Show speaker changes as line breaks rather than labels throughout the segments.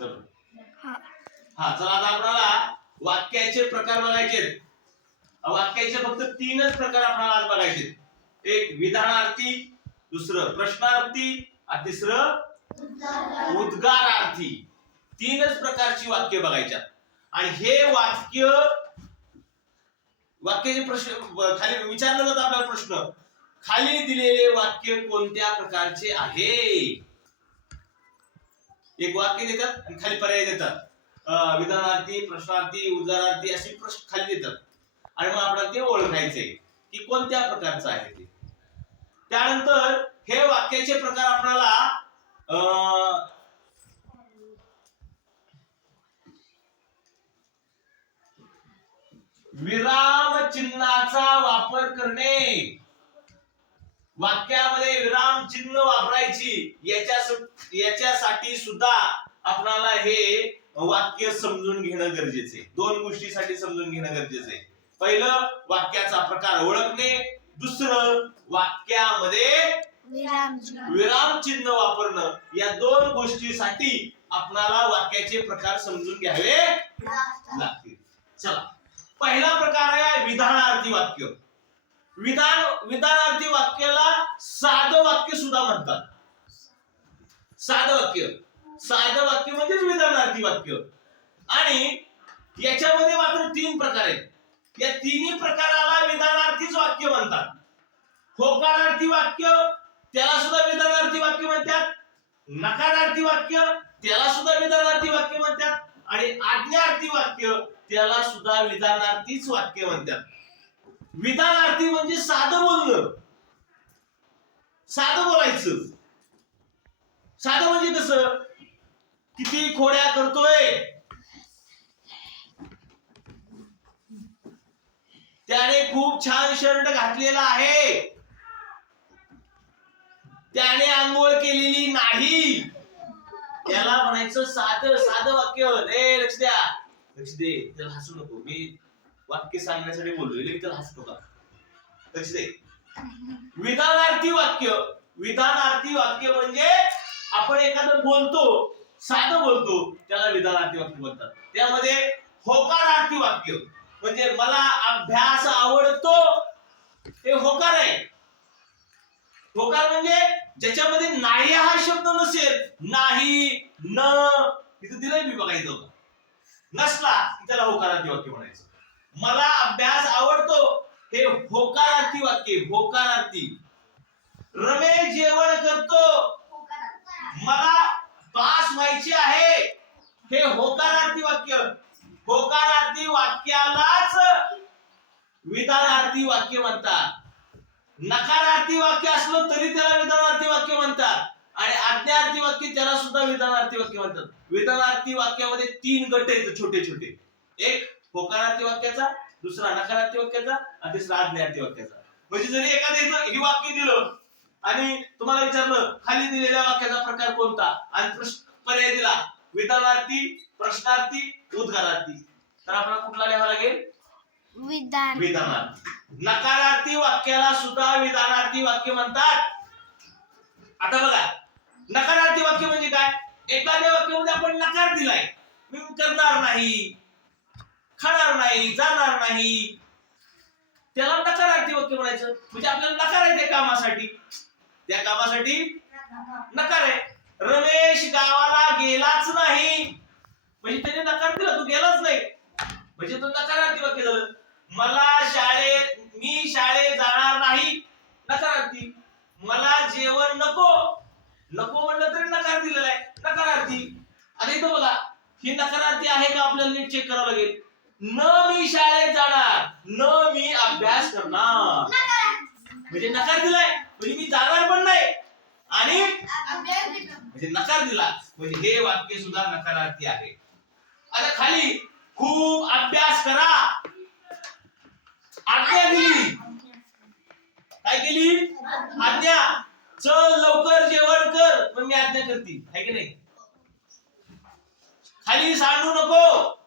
चल.
हा.
चला आता आपल्याला वाक्याचे प्रकार बघायचे. वाक्याचे फक्त तीनच प्रकार आपल्याला आज बघायचे. एक विधानार्थी दुसरं प्रश्नार्थी आणि तिसरं उद्गारार्थी. तीनच प्रकारची वाक्य बघायच्यात. आणि हे वाक्य वाक्याचे प्रश्न खाली विचारलं जातं आपल्याला प्रश्न. खाली दिलेले वाक्य कोणत्या प्रकारचे आहे? एक वाक्य देतात आणि खाली पर्याय देतात. विधानार्थी प्रश्नार्थी उदाहरणार्थी असे प्रश्न खाली देतात. आणि मग आपल्याला ते ओळखायचे की कोणत्या प्रकारचं आहे ते. त्यानंतर हे वाक्याचे प्रकार आपल्याला अं, विराम चिन्हाचा वापर करणे. वाक्यामध्ये विराम चिन्ह वापरायची याच्या याच्यासाठी सुद्धा आपणाला हे वाक्य समजून घेणं गरजेचे आहे. दोन गोष्टीसाठी समजून घेणं गरजेचं आहे. पहिलं वाक्याचा प्रकार ओळखणे. दुसरं वाक्यामध्ये
विराम
विराम चिन्ह वापरणं. या दोन गोष्टीसाठी आपणाला वाक्याचे प्रकार समजून घ्यावे लागतील. चला. पहिला प्रकार आहे विधानार्थी वाक्य. विधान विधानार्थी वाक्याला साधं वाक्य सुद्धा म्हणतात. साधं वाक्य. साधं वाक्य म्हणजेच विधानार्थी वाक्य. आणि याच्यामध्ये मात्र तीन प्रकार आहेत. या तिन्ही प्रकाराला विधानार्थीच वाक्य म्हणतात. होकारार्थी वाक्य त्याला सुद्धा विधानार्थी वाक्य म्हणतात. नकारार्थी वाक्य त्याला सुद्धा विधानार्थी वाक्य म्हणतात. आणि आज्ञार्थी वाक्य त्याला सुद्धा विधानार्थीच वाक्य म्हणतात. विधानार्थी म्हणजे साधं बोलणं. साधं बोलायचं. साधं म्हणजे कसं? किती खोड्या करतोय? त्याने खूप छान शर्ट घातलेला आहे. त्याने आंघोळ केलेली नाही. त्याला म्हणायचं साधं साधं वाक्य. रे लक्ष द्या. लक्ष दे. त्याला हसू नको. मी वाक्य सांगण्यासाठी बोललोय लगेच त्याला हसतो का लक्ष दे. विधानार्थी वाक्य. विधानार्थी वाक्य म्हणजे आपण एखादं बोलतो साधं बोलतो त्याला विधानार्थी वाक्य म्हणतात. त्यामध्ये होकारार्थी वाक्य. म्हणजे मला अभ्यास आवडतो हे होकार आहे. होकार म्हणजे ज्याच्यामध्ये नाही हा शब्द नसेल नाही न इथं दिलंय मी बघा इथं. नसला त्याला होकारार्थी वाक्य म्हणायचं. मला अभ्यास आवडतो. हे होकारार्थी वाक्य होकारार्थी. रमेश जेवण करतो. मला पास व्हायचे आहे. हे होकारार्थी वाक्य. होकारार्थी वाक्यालाच विधानार्थी वाक्य म्हणतात. नकारार्थी वाक्य असलं तरी त्याला विधानार्थी वाक्य म्हणतात. आणि आज्ञार्थी वाक्य त्याला सुद्धा विधानार्थी वाक्य म्हणतात. विधानार्थी वाक्यामध्ये तीन गट आहेत छोटे छोटे एक होकारार्थी वाक्याचा दुसरा नकारार्थी वाक्याचा आणि तिसरा आज्ञार्थी वाक्याचा. म्हणजे जरी एखाद्या इथं हे वाक्य दिलं आणि तुम्हाला विचारलं खाली दिलेल्या वाक्याचा प्रकार कोणता? आणि प्रश्न पर्याय दिला. विधानार्थी प्रश्नार्थी उद्गारार्थी. तर आपल्याला कुठला लिहावा लागेल?
विधान.
विधानार्थी. नकारार्थी वाक्याला सुद्धा विधानार्थी वाक्य म्हणतात. आता बघा नकारार्थी वाक्य म्हणजे काय? एखाद्या वाक्यामध्ये आपण नकार दिलाय. मी करणार नाही. खाणार नाही जाणार नाही. त्याला नकारार्थी वाक्य म्हणायचं? म्हणजे आपल्याला नकार आहे त्या कामासाठी. त्या कामासाठी नकार आहे. रमेश गावाला गेलाच नाही. म्हणजे त्याने नकार दिला तू गेलाच नाही. म्हणजे तो नकारार्थी वाक्य झालं. मला शाळेत मी शाळेत जाणार नाही. नकारार्थी. मला जेवण नको. नको म्हणलं तरी नकार दिलेला आहे. नकारार्थी. आता इथं बघा ही नकारार्थी आहे का आपल्याला नीट चेक करावं लागेल? न मी शाळेत जाणार न मी अभ्यास करणार. म्हणजे नकार दिलाय म्हणजे मी जाणार पण नाही. आणि म्हणजे नकार दिला. म्हणजे हे वाक्य सुद्धा नकारार्थी आहे. आता खाली खूप अभ्यास करा. आज्ञा दिली. काय केली? आज्ञा. चल लवकर जेवण कर. पण मी आज्ञा करते. आहे की नाही? खाली सांडू नको.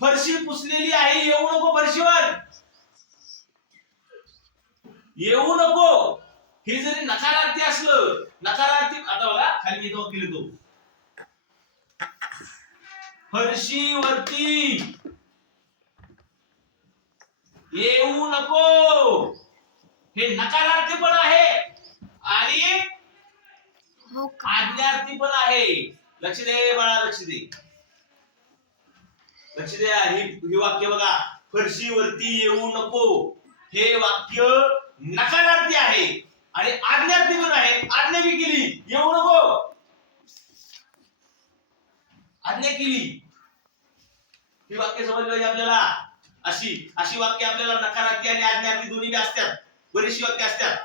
फरशी पुसलेली आहे येऊ नको फरशीवर. येऊ नको. हे जरी नकारार्थी असलं नकारार्थी आता बघा खाली मी तो लिहितो फरशीवरती. येऊ नको. हे नकारार्थी पण आहे आणि
हो
आज्ञार्थी पण आहे. लक्ष दे बाळा लक्ष दे. लक्ष द्या ही ही वाक्य बघा. फरशीवरती येऊ नको. हे वाक्य नकारार्थी आहे. आणि आज्ञार्थी पण आहे. आज्ञा बी केली. येऊ नको. आज्ञा केली. ही वाक्य समजली पाहिजे आपल्याला. अशी अशी वाक्य आपल्याला नकारार्थी आणि आज्ञार्थी दोन्ही बी असतात. बरीचशी वाक्य असतात.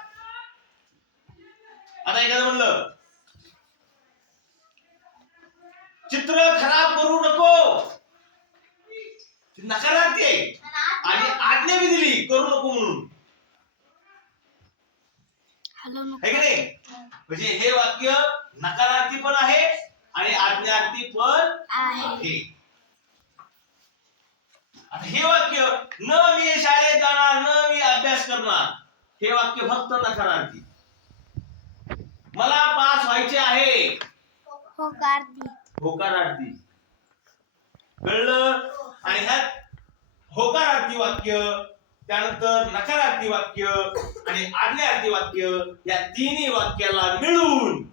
आता एखादं म्हणलं. चित्र खराब करू नको. नकारार्थी आहे. आणि आज्ञा बी दिली करू नको म्हणून. है की नाही? म्हणजे हे वाक्य नकारार्थी पण आहे आणि आज्ञार्थी पण
आहे.
आता हे वाक्य न मी शाळेत जाणार न मी अभ्यास करणार हे वाक्य फक्त नकारार्थी. मला पास व्हायचे आहे.
हो कार्ती
होकारार्थी. कळलं? आणि ह्यात होकारार्थी वाक्य त्यानंतर नकारार्थी वाक्य आणि आज्ञार्थी वाक्य या तिन्ही वाक्याला मिळून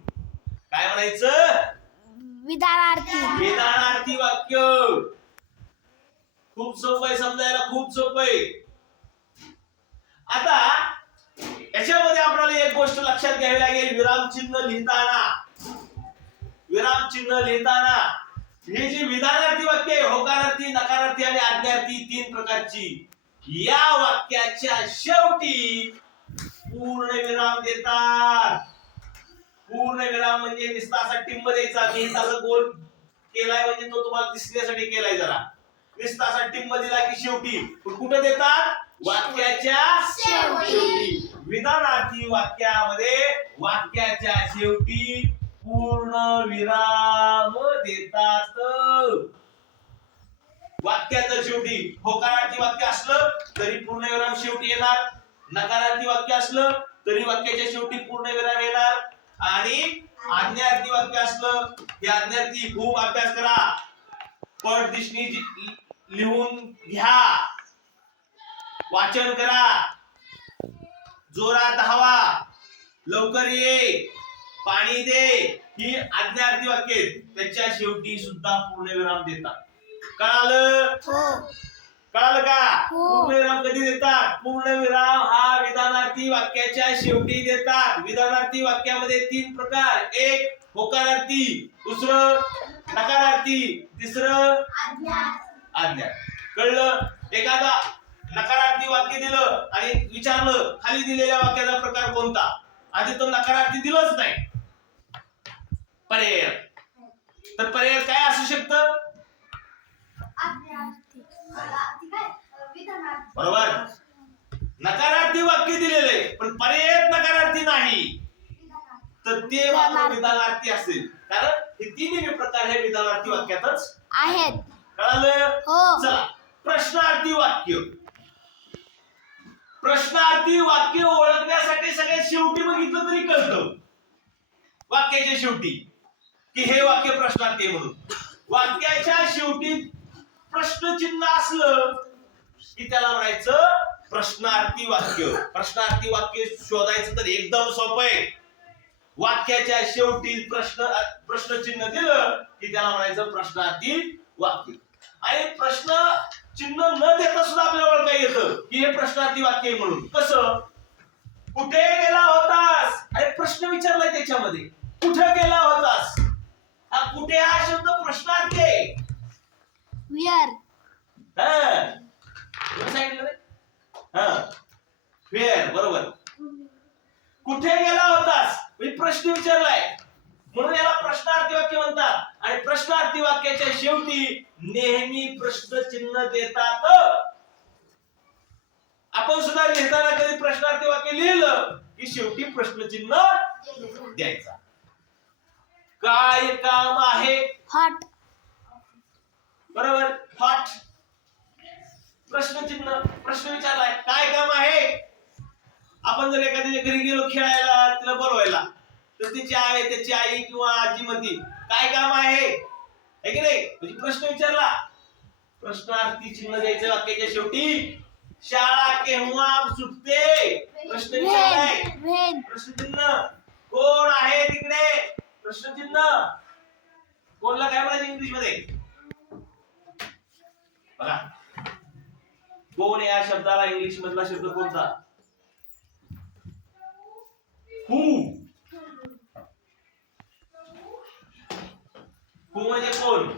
काय म्हणायचं?
विधानार्थी
वेदानार्थी वाक्य. खूप सोपं आहे समजायला खूप सोपं आहे. आता याच्यामध्ये आपल्याला एक गोष्ट लक्षात घ्यावी लागेल विरामचिन्ह लिहिताना. विरामचिन्ह लिहिताना. हे जी विधानार्थी वाक्य आहे होकारार्थी नकारार्थी आणि आज्ञार्थी तीन प्रकारची या वाक्याच्या शेवटी पूर्ण विराम देतात. पूर्ण विराम म्हणजे नुसता मध्ये टिंब द्यायचा मी गोल केलाय म्हणजे तो तुम्हाला दिसण्यासाठी केलाय जरा. नुसता असा टिंब दिला की शेवटी कुठे देतात? वाक्याच्या शेवटी. विधानार्थी वाक्यामध्ये वाक्याच्या शेवटी पूर्ण विराम देतात वाक्याचं शेवटी होकारार्थी वाक्य असलं तरी पूर्णविराम शेवटी येणार. नकारार्थी वाक्य असलं तरी वाक्याच्या शेवटी पूर्णविराम येणार. आणि आज्ञार्थी वाक्य असलं की आज्ञार्थी खूप अभ्यास करा. पट दिशनी लिहून घ्या. वाचन करा. जोरात धावा. लवकर ये. पाणी दे. ही आज्ञार्थी वाक्य आहेत. त्याच्या शेवटी सुद्धा पूर्णविराम देतात. कळालं
हो.
कळालं का?
हो.
पूर्णविराम कधी देतात? पूर्णविराम हा विधानार्थी वाक्याच्या शेवटी देतात. विधानार्थी वाक्यामध्ये तीन प्रकार. एक होकारार्थी. दुसरं नकारार्थी. तिसरं आज्ञा. कळलं? एखादा नकारार्थी वाक्य दिलं आणि विचारलं खाली दिलेल्या वाक्याचा प्रकार कोणता? आधी तो नकारार्थी दिलंच नाही. पर्याय. तर पर्याय काय असू शकतं? बरोबर? नकारार्थी वाक्य दिलेले पण पर्याय नकारार्थी नाही. तर ते मात्र विधानार्थी. असेल. कारण हे तिन्ही प्रकार हे विधानार्थी वाक्यातच
आहेत.
कळालं?
हो.
चला प्रश्नार्थी वाक्य. प्रश्नार्थी वाक्य ओळखण्यासाठी सगळ्यात शेवटी बघितलं तरी कळतं. वाक्याच्या शेवटी. की हे वाक्य प्रश्नार्थी म्हणून. वाक्याच्या शेवटी प्रश्नचिन्ह असलं की त्याला म्हणायचं प्रश्नार्थी वाक्य. प्रश्नार्थी वाक्य शोधायचं तर एकदम सोपं आहे. वाक्याच्या शेवटी प्रश्न प्रश्नचिन्ह दिलं की त्याला म्हणायचं प्रश्नार्थी वाक्य. आणि प्रश्न चिन्ह न देता सुद्धा आपल्याला ओळखता येतं की हे प्रश्नार्थी वाक्य आहे म्हणून. कसं? कुठे गेला होतास? अरे प्रश्न विचारलाय त्याच्यामध्ये. कुठे गेला होतास? हा कुठे हा शब्द प्रश्नार्थी आहे
वियर
हा. कोणी सांगितलं रे? हा Where, बरोबर कुठे गेला होतास म्हणजे प्रश्न विचारलाय म्हणून याला प्रश्नार्थी वाक्य म्हणतात आणि प्रश्नार्थी वाक्याच्या शेवटी नेहमी प्रश्नचिन्ह देतात. आपण सुद्धा लिहिताना कधी प्रश्नार्थी वाक्य लिहिलं की शेवटी प्रश्नचिन्ह द्यायचा. काय काम आहे?
हॉट
बरोबर? हॉट प्रश्नचिन्ह प्रश्न विचारलाय. काय काम आहे? आपण जर एखाद्या घरी गेलो खेळायला तिला बोलवायला तर तिची आई त्याची आई किंवा आजी म्हणती काय काम आहे? आहे की नाही? म्हणजे प्रश्न विचारला. प्रश्नार्थी चिन्ह द्यायचं वाक्याच्या शेवटी. शाळा केव्हा सुटते? प्रश्न विचारलाय. प्रश्नचिन्ह कोण आहे तिकडे? प्रश्नचिन्ह कोणला काय म्हणायचं इंग्लिशमध्ये बघा. कोण या शब्दाला इंग्लिश मधला शब्द कोणता? हू हू म्हणजे कोण?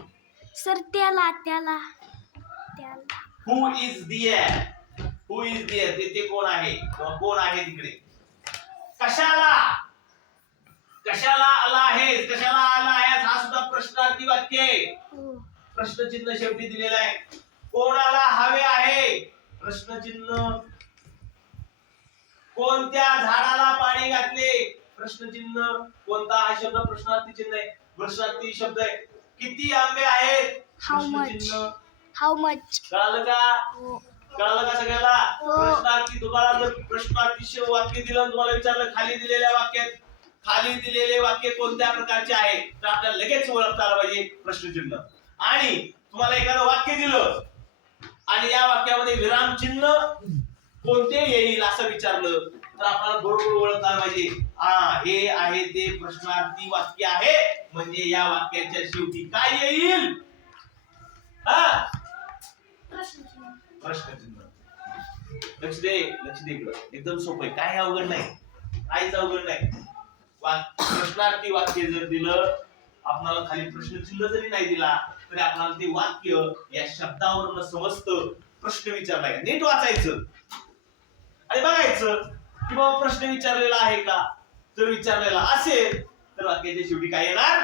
सर त्याला त्याला. त्याला.
हु इज दियर हु इज दियर तिथे कोण आहे? कोण आहे तिकडे? कशाला? कशाला आला आहेस कशाला आला आहेस हा सुद्धा प्रश्नार्थी वाक्य आहे.
हो.
प्रश्नचिन्ह शेवटी दिलेला आहे. कोणाला हवे आहे? प्रश्नचिन्ह. कोणत्या झाडाला पाणी घातले? प्रश्नचिन्ह. कोणता हा शब्द प्रश्नार्थी चिन्ह आहे? प्रश्नार्थी शब्द आहे. किती आंबे आहेत?
Much?
प्रश्नचिन्ह
हाऊ मच
कळालं का कळालं का सगळ्याला.
हो.
प्रश्नार्थी तुम्हाला जर प्रश्नार्थी वाक्य दिलं तुम्हाला विचारलं खाली दिलेल्या वाक्यात खाली दिलेले वाक्य कोणत्या प्रकारचे आहे? तर आपल्याला लगेच ओळखता आलं पाहिजे प्रश्नचिन्ह. आणि तुम्हाला एखादं वाक्य दिलं आणि या वाक्यामध्ये विराम चिन्ह कोणते येईल असं विचारलं तर आपल्याला बरोबर ओळखता पाहिजे. हा हे आहे ते प्रश्नार्थी वाक्य आहे. म्हणजे या वाक्याच्या शेवटी काय येईल? हा? प्रश्नचिन्ह. लक्ष दे लक्ष दे इकडं. एकदम सोपं आहे. काय अवघड नाही. काहीच अवघड नाही. वाक- प्रश्नार्थी वाक्य जर दिलं आपणाला खाली प्रश्नचिन्ह जरी नाही दिला तरी आपल्याला ते वाक्य या शब्दावरून समजतं. प्रश्न विचारलाय नीट वाचायचं. आणि बघायचं. की बाबा प्रश्न विचारलेला आहे का? जर विचारलेला असेल तर वाक्याच्या शेवटी काय येणार?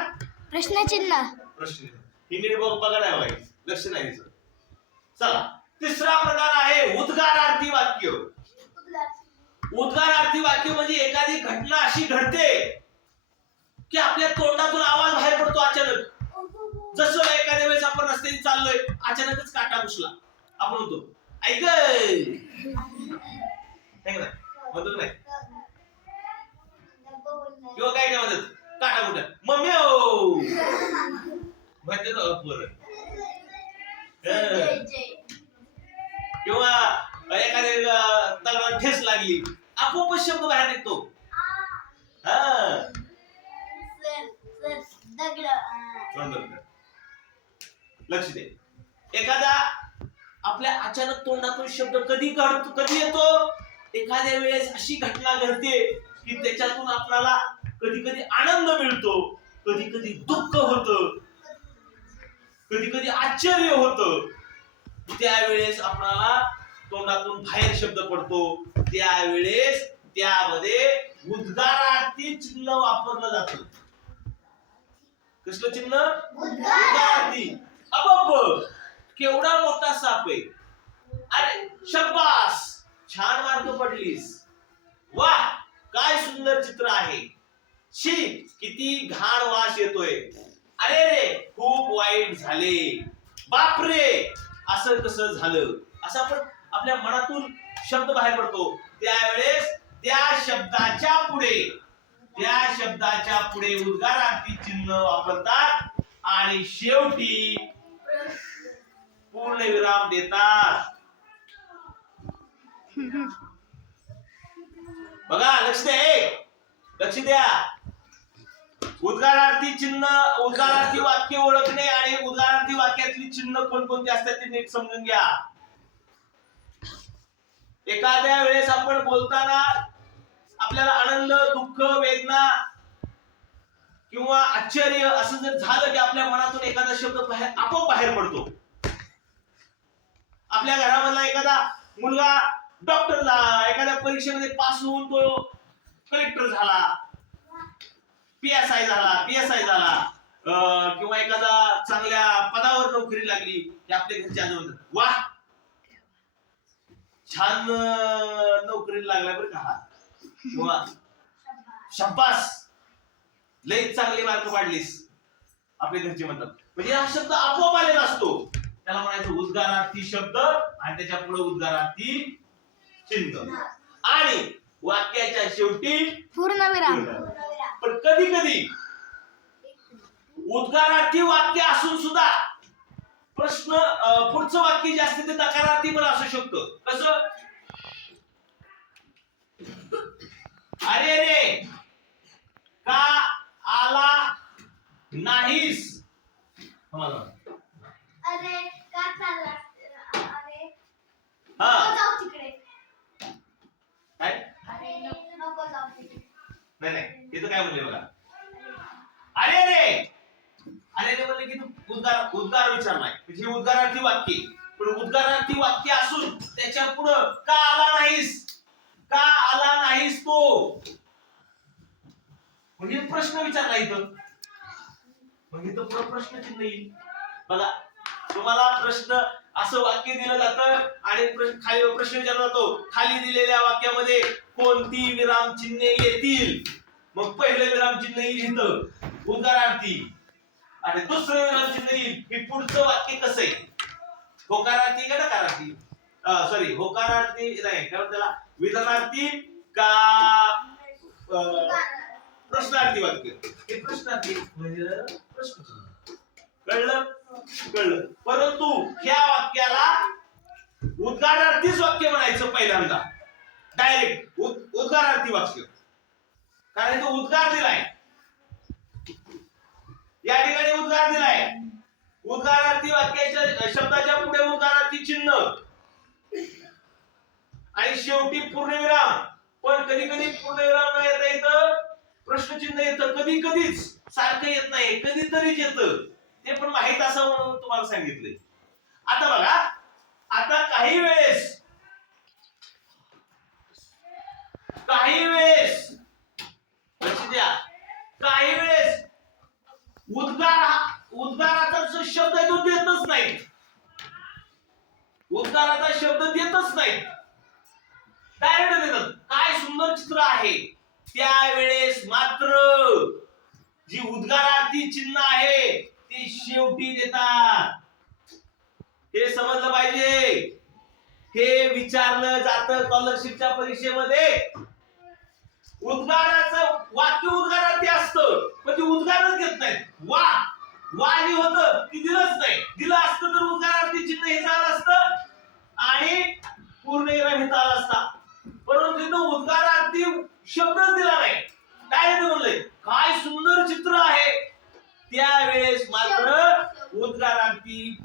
प्रश्नचिन्ह.
प्रश्न नीट बघ नाही बघायचं लक्ष नाही चला. तिसरा प्रकार आहे उद्गारार्थी वाक्य. उद्गारार्थी वाक्य म्हणजे एखादी घटना अशी घडते की आपल्या तोंडातून आवाज बाहेर पडतो अचानक. जसं एखाद्या वेळेस आपण रस्त्याने चाललोय अचानकच काटा घुसला. आपण म्हणतो ऐक. का नाही? म्हणतो किंवा काय काय म्हणतात काटा कुठं? मम्मी ओ म्हणते. हं. किंवा एखाद्या दगडाला ठेस लागली आपोआपच शब्द बाहेर निघतो. हा. लक्ष दे. एखादा आपल्या अचानक तोंडातून शब्द कधी काढतो कधी येतो? एखाद्या वेळेस अशी घटना घडते की त्याच्यातून आपल्याला कधी कधी आनंद मिळतो कधी कधी दुःख होत कधी कधी आश्चर्य होत. त्यावेळेस आपल्याला तोंडातून बाहेर शब्द पडतो. त्यावेळेस त्यामध्ये उद्गारार्थी चिन्ह वापरलं जातं. कसलं चिन्ह? उद्गारार्थी अबब! केवढा मोठा साप आहे. अरे शब्बास! छान मार्क पडलीस. वा काय सुंदर चित्र आहे. शी किती घाण वास येतोय. अरे रे खूप वाईट झाले. बापरे असं कसं झालं? असं आपण आपल्या मनातून शब्द बाहेर पडतो. त्यावेळेस त्या शब्दाच्या पुढे त्या शब्दाच्या पुढे उद्गारार्थी चिन्ह वापरतात आणि शेवटी पूर्ण विराम देतात. बघा लक्ष दे लक्ष द्या. उद्गारार्थी चिन्ह उद्गारार्थी वाक्य ओळखणे आणि उद्गारार्थी वाक्यातली चिन्ह कोणकोणती असतात ते नीट समजून घ्या. एखाद्या वेळेस आपण बोलताना आपल्याला आनंद दुःख वेदना किंवा आश्चर्य असं जर झालं की आपल्या मनातून एखादा शब्द बाहेर आपोआप बाहेर पडतो. आपल्या घरामधला एखादा मुलगा डॉक्टर झाला एखाद्या परीक्षेमध्ये पास होऊन तो कलेक्टर झाला. पीएसआय झाला पीएसआय झाला. अं, किंवा एखादा चांगल्या पदावर नोकरी लागली की आपल्या घरचे आजोबा म्हणतात, वा! छान नोकरी नोकरीला लागला बरं का किंवा शब्बास लय चांगले मार्क पाडलीस. आपले घरचे म्हणतात. म्हणजे हा शब्द आपोआप आलेला असतो. त्याला म्हणायचं उद्गारार्थी शब्द आणि त्याच्या पुढे उद्गारार्थी चिन्ह आणि वाक्याच्या शेवटी
पूर्णविराम
पण कधी कधी उद्गारार्थी वाक्य असून सुद्धा प्रश्न पुढचं वाक्य जे असते ते नकारार्थी पण असू शकतं. कसं? अरे रे का आला नाहीस?
अरे का चालला अरे
हा.
तिकडे.
काय? नाही नाही. तिथं काय म्हणले बघा? अरे रे अरे रे म्हणले की तू उद्गार उद्गार विचारलाय. म्हणजे हे उद्गारार्थी वाक्य. पण उद्गारार्थी वाक्य असून त्याच्या पुढं का आला नाहीस? का आला नाहीस तो? म्हणजे प्रश्न विचारला इथं. मग इथं पुढं प्रश्न चिन्ह येईल. बघा तुम्हाला प्रश्न असं वाक्य दिलं जातं. आणि प्रश्न खाली प्रश्न विचारला जातो खाली दिलेल्या वाक्यामध्ये कोणती विराम चिन्हे येतील? मग पहिलं विराम चिन्ह येईल इथं. उद्गारार्थी आणि दुसरं विराम चिन्ह येईल. हे पुढचं वाक्य कसं आहे? होकारार्थी का नकारार्थी? सॉरी होकारार्थी नाही काय त्याला? विधानार्थी का अं, प्रश्नार्थी वाक्य? हे प्रश्नार्थी म्हणजे प्रश्न कळलं? कळलं. परंतु ह्या वाक्याला उद्गारार्थीच वाक्य म्हणायचं पहिल्यांदा. डायरेक्ट उद्गारार्थी वाक्य. कारण तो उद्गार दिलाय. या ठिकाणी उद्गार दिलाय. उद्गारार्थी वाक्याच्या शब्दाच्या पुढे उद्गारार्थी चिन्ह. आणि शेवटी पूर्णविराम. पण कधी कधी पूर्णविराम न येता येतं प्रश्नचिन्ह येतं. कधी कधीच सारखं येत नाही. कधीतरीच येतं. ते पण माहीत असावं म्हणून तुम्हाला सांगितले आता बघा आता काही वेळेस काही वेळेस लक्ष द्या काही वेळेस उद्गार उद्गाराचा शब्द तो देतच नाही उद्गाराचा शब्द देतच नाही डायरेक्ट देतात काय सुंदर चित्र आहे? त्यावेळेस मात्र जी उद्गारार्थी चिन्ह आहे शेवटी देतात. हे समजलं पाहिजे. हे विचारलं जात स्कॉलरशिपच्या परीक्षेमध्ये. उद्गाराचं वाक्य उद्गारार्थी असतं पण ते उद्गारच घेत नाही वा वा जे होत ती दिलंच नाही. दिलं असतं तर उद्गारार्थी चिन्ह हे झालं असतं आणि पूर्ण विराम हे आला असता. परंतु इथं उद्गारार्थी शब्दच दिला नाही. काय म्हणलंय काय सुंदर चित्र आहे. त्यावेळेस मात्र उद्गारार्थी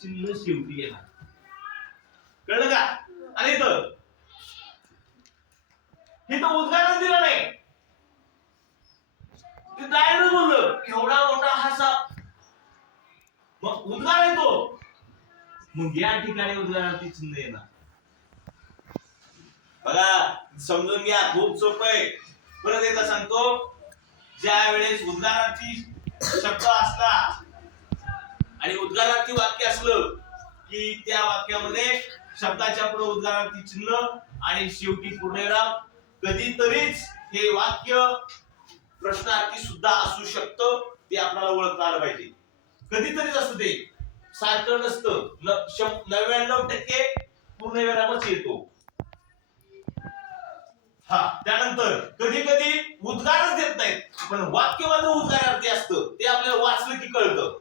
चिन्ह शेवटी येणार. कळलं का? आणि इथं. इथं उद्गारच दिला नाही. ते डायरेक्ट बोललं एवढा मोठा हा साप. मग उद्गार येतो मग या ठिकाणी उद्गारार्थी चिन्ह येणार. बघा समजून घ्या खूप सोपं आहे. परत एकदा सांगतो. ज्या वेळेस उद्गारार्थी शब्द असला आणि उद्गारार्थी वाक्य असलं की त्या वाक्यामध्ये शब्दाच्या पुढे उद्गारार्थी चिन्ह आणि शेवटी पूर्णविराम. कधीतरीच हे वाक्य प्रश्नार्थी सुद्धा असू शकतं ते आपल्याला ओळखता आलं पाहिजे. कधीतरीच असतं ते सारखं नसतं. न- नव्याण्णव टक्के पूर्णविरामच येतो. हा त्यानंतर कधी कधी उद्गारच देत नाहीत. पण वाक्य मात्र उद्गारार्थी असतं. ते आपल्याला वाचलं की कळतं.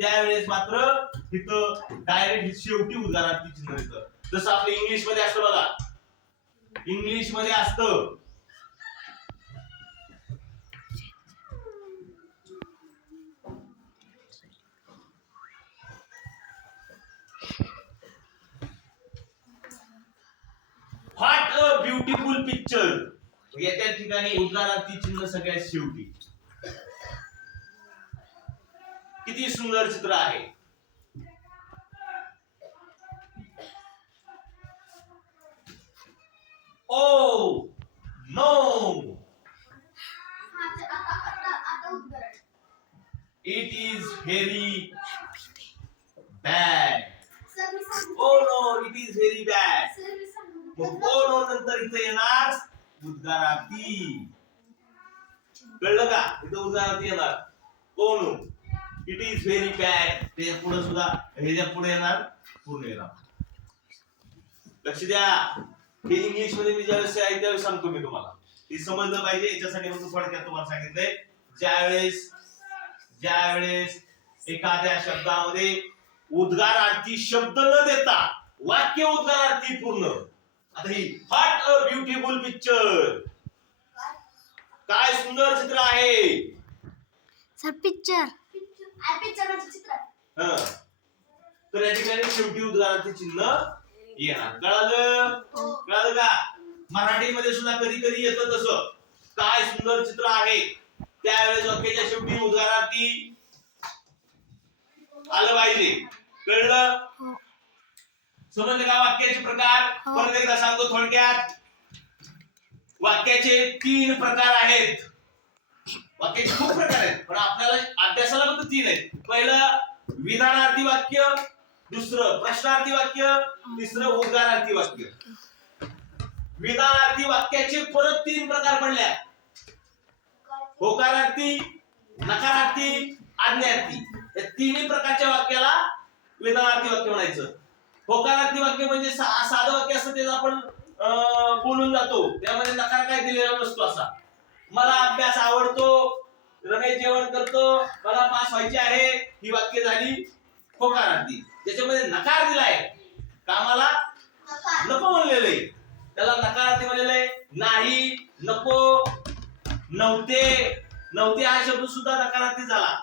त्यावेळेस मात्र तिथं डायरेक्ट शेवटी उद्गारार्थी चिन्ह येतं. जसं आपलं इंग्लिशमध्ये असतं बघा. इंग्लिशमध्ये असतं व्हॉट अ ब्युटिफुल पिक्चर याच्या ठिकाणी उद्गारार्थी चिन्ह सगळ्यात शेवटी. किती सुंदर चित्र आहे. ओ no. It is very bad
sir मी सांगू
ओ no it is very bad
sir मी सांगू
मग ओ नो येणार उद्गारार्थी. कळलं का? इथं उद्गारार्थी येणार. कोण? इट इज व्हेरी बॅड ते पुढे सुद्धा ह्याच्या पुढे येणार पूर्ण येणार. लक्ष द्या. हे इंग्लिशमध्ये मी ज्यावेळेस आहे त्यावेळेस सांगतो मी तुम्हाला. हे समजलं पाहिजे. याच्यासाठी म्हणून थोडक्यात तुम्हाला सांगितलंय. ज्यावेळेस ज्यावेळेस एखाद्या शब्दामध्ये उद्गारार्थी शब्द न देता वाक्य उद्गारार्थी पूर्ण. आता ही व्हॉट अ ब्युटिफुल पिक्चर काय सुंदर चित्र आहे?
सर पिक्चर
पिक्चरचं चित्र.
हं. तर या ठिकाणी शेवटी उद्गारार्थी चिन्ह येणार. कळालं? कळालं का? मराठीमध्ये सुद्धा कधी कधी येतं तसं. काय सुंदर चित्र आहे? त्यावेळेस वाक्याच्या शेवटी उद्गारार्थी आलं पाहिजे. कळलं?
हो.
समजलं का वाक्याचे प्रकार?
हो.
परत एकदा सांगतो थोडक्यात. वाक्याचे तीन प्रकार आहेत. वाक्याचे खूप प्रकार आहेत पण आपल्याला अभ्यासाला फक्त तीन आहेत. पहिलं विधानार्थी वाक्य दुसरं प्रश्नार्थी वाक्य तिसरं उद्गारार्थी वाक्य. विधानार्थी वाक्याचे परत तीन प्रकार पडल्या होकारार्थी नकारार्थी आज्ञार्थी. या तिन्ही प्रकारच्या वाक्याला वेदनार्थी वाक्य म्हणायचं. होकारार्थी वाक्य म्हणजे साधं वाक्य असतं त्याचं आपण अं, बोलून जातो. त्यामध्ये नकार काय दिलेला नसतो असा. मला अभ्यास आवडतो रमेश जेवण करतो मला पास व्हायचे आहे ही वाक्य झाली होकारार्थी. ज्याच्यामध्ये नकार दिलाय कामाला नको म्हणलेलं. त्याला नकारार्थी म्हणलेलं आहे नाही नको नव्हते. नव्हते हा शब्द सुद्धा नकारार्थी झाला.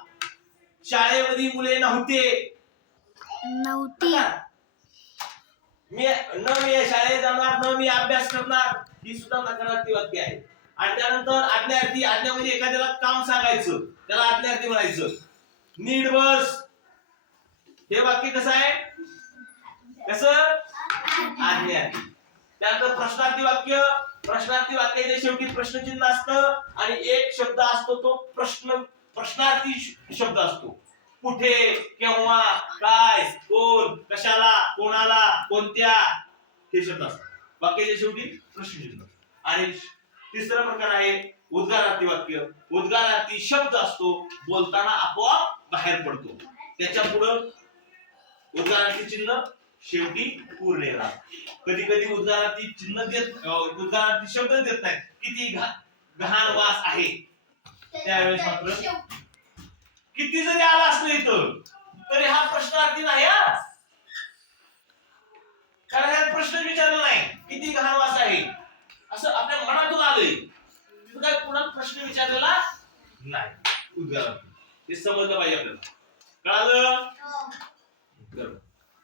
शाळेमध्ये मुले नव्हते.
नव्हती.
मी न मी शाळेत जाणार न मी अभ्यास करणार ही सुद्धा नकारार्थी वाक्य आहे. आणि त्यानंतर आज्ञार्थी आज्ञा म्हणजे एखाद्याला काम सांगायचं त्याला आज्ञार्थी म्हणायचं नीड बस. हे वाक्य कसं आहे? कस? आज्ञार्थी. त्यानंतर प्रश्नार्थी वाक्य प्रश्नार्थी वाक्याच्या शेवटी प्रश्नचिन्ह असतं आणि एक शब्द असतो तो प्रश्न प्रश्नार्थी शब्द असतो. कुठे केव्हा काय कोण कशाला कोणाला कोणत्या? हे शब्द असतात. वाक्याच्या शेवटी प्रश्नचिन्ह आणि तिसरा प्रकार आहे उद्गारार्थी वाक्य उद्गारार्थी शब्द असतो बोलताना आपोआप बाहेर पडतो. त्याच्या पुढं उद्गारार्थी चिन्ह शेवटी पूर्ण येणार कधी कधी उद्गारार्थी चिन्ह देत उद्गारार्थी शब्द देत नाहीत. किती घा- घाण वास आहे. त्यावेळेस मात्र किती जरी आला असलं इथं तरी हा प्रश्नार्थी नाही हा. कारण ह्यात प्रश्न विचारला नाही किती घाण वास आहे? असं आपल्या मनातून आलंय. तिथं काय कुणाला प्रश्न विचारलेला नाही? उद्गारार्थी हे समजलं पाहिजे आपल्याला. कळालं?